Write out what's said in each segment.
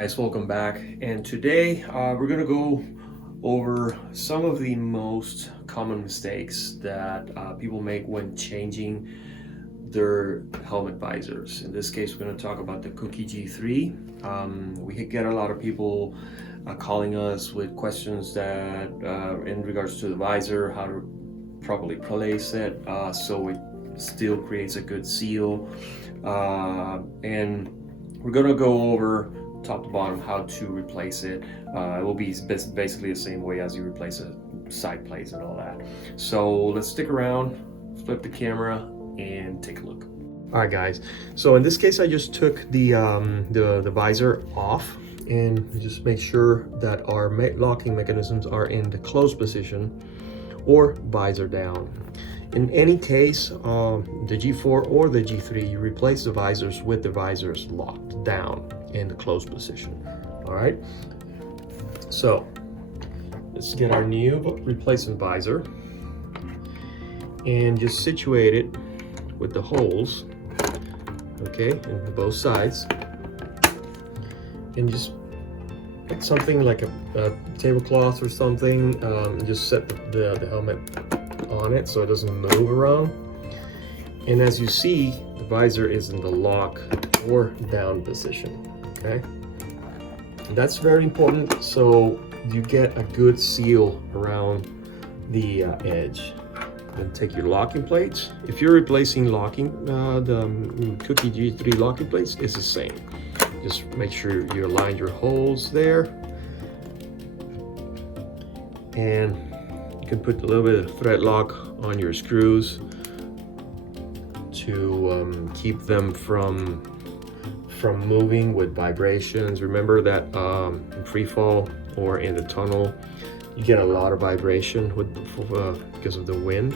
Guys, welcome back, and today we're gonna go over some of the most common mistakes that people make when changing their helmet visors. In this case, we're going to talk about the Cookie G3. We get a lot of people calling us with questions that in regards to the visor, how to properly place it so it still creates a good seal, and we're going to go over top to bottom how to replace it. It will be basically the same way as you replace a side plates and all that. So let's stick around, flip the camera, and take a look. All right, guys. So in this case, I just took the visor off, and just make sure that our locking mechanisms are in the closed position or visor down. In any case, the G4 or the G3, you replace the visors with the visors locked down in the closed position. All right. So let's get our new replacement visor and just situate it with the holes, okay, in both sides, and just put something like a tablecloth or something, just set the helmet on it so it doesn't move around. And as you see, the visor is in the lock or down position, okay? And that's very important, so you get a good seal around the edge. Then take your locking plates. If you're replacing the Cookie G3 locking plates, it's the same. Just make sure you align your holes there, and you can put a little bit of thread lock on your screws to keep them from moving with vibrations. Remember that in free fall or in the tunnel, you get a lot of vibration because of the wind.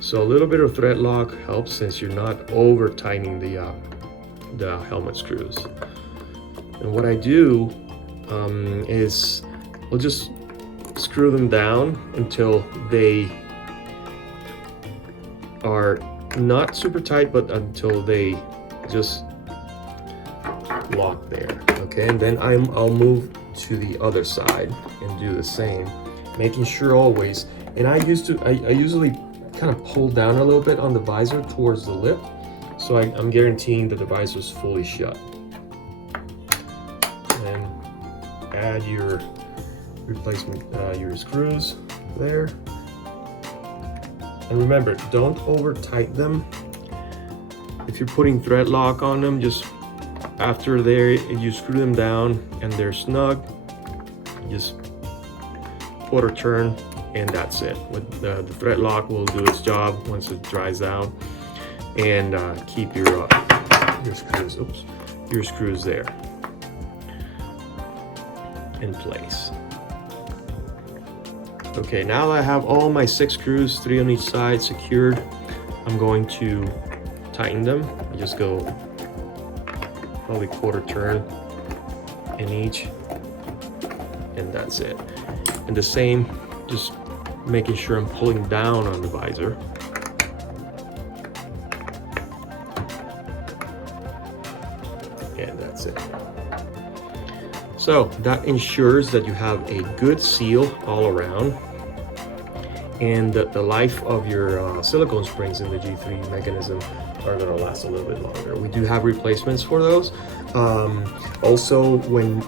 So a little bit of thread lock helps, since you're not over tightening the helmet screws. And what I do is I'll just screw them down until they are not super tight, but until they just lock there, okay? And then I'll move to the other side and do the same, making sure always. And I usually kind of pull down a little bit on the visor towards the lip, so I'm guaranteeing that the visor is fully shut. And add your replacement your screws there. And remember, don't over tighten them. If you're putting thread lock on them, just after there you screw them down and they're snug, just quarter turn, and that's it. With the thread lock will do its job once it dries out, and keep your screws there in place. Okay, now that I have all my 6 screws, 3 on each side, secured, I'm going to tighten them. I just go probably quarter turn in each, and that's it. And the same, just making sure I'm pulling down on the visor. And that's it. So that ensures that you have a good seal all around, and that the life of your silicone springs in the G3 mechanism are going to last a little bit longer. We do have replacements for those. Also, when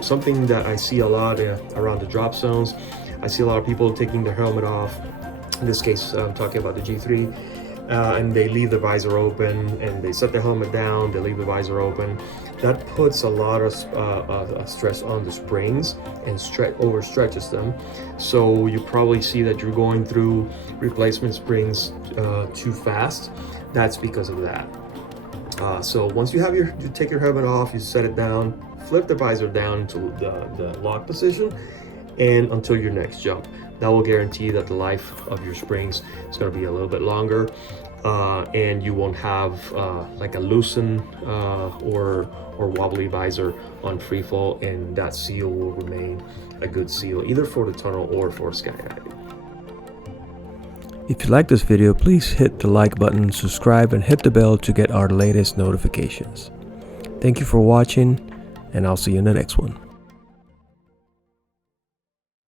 something that I see a lot around the drop zones, I see a lot of people taking their helmet off. In this case, I'm talking about the G3, and they leave the visor open, and they set the helmet down, they leave the visor open. That puts a lot of stress on the springs and overstretches them. So you probably see that you're going through replacement springs too fast. That's because of that. So once you take your helmet off, you set it down, flip the visor down to the lock position, and until your next jump. That will guarantee that the life of your springs is going to be a little bit longer, and you won't have like a loosened or wobbly visor on free fall, and that seal will remain a good seal either for the tunnel or for skydiving. If you like this video, please hit the like button, subscribe, and hit the bell to get our latest notifications. Thank you for watching, and I'll see you in the next one.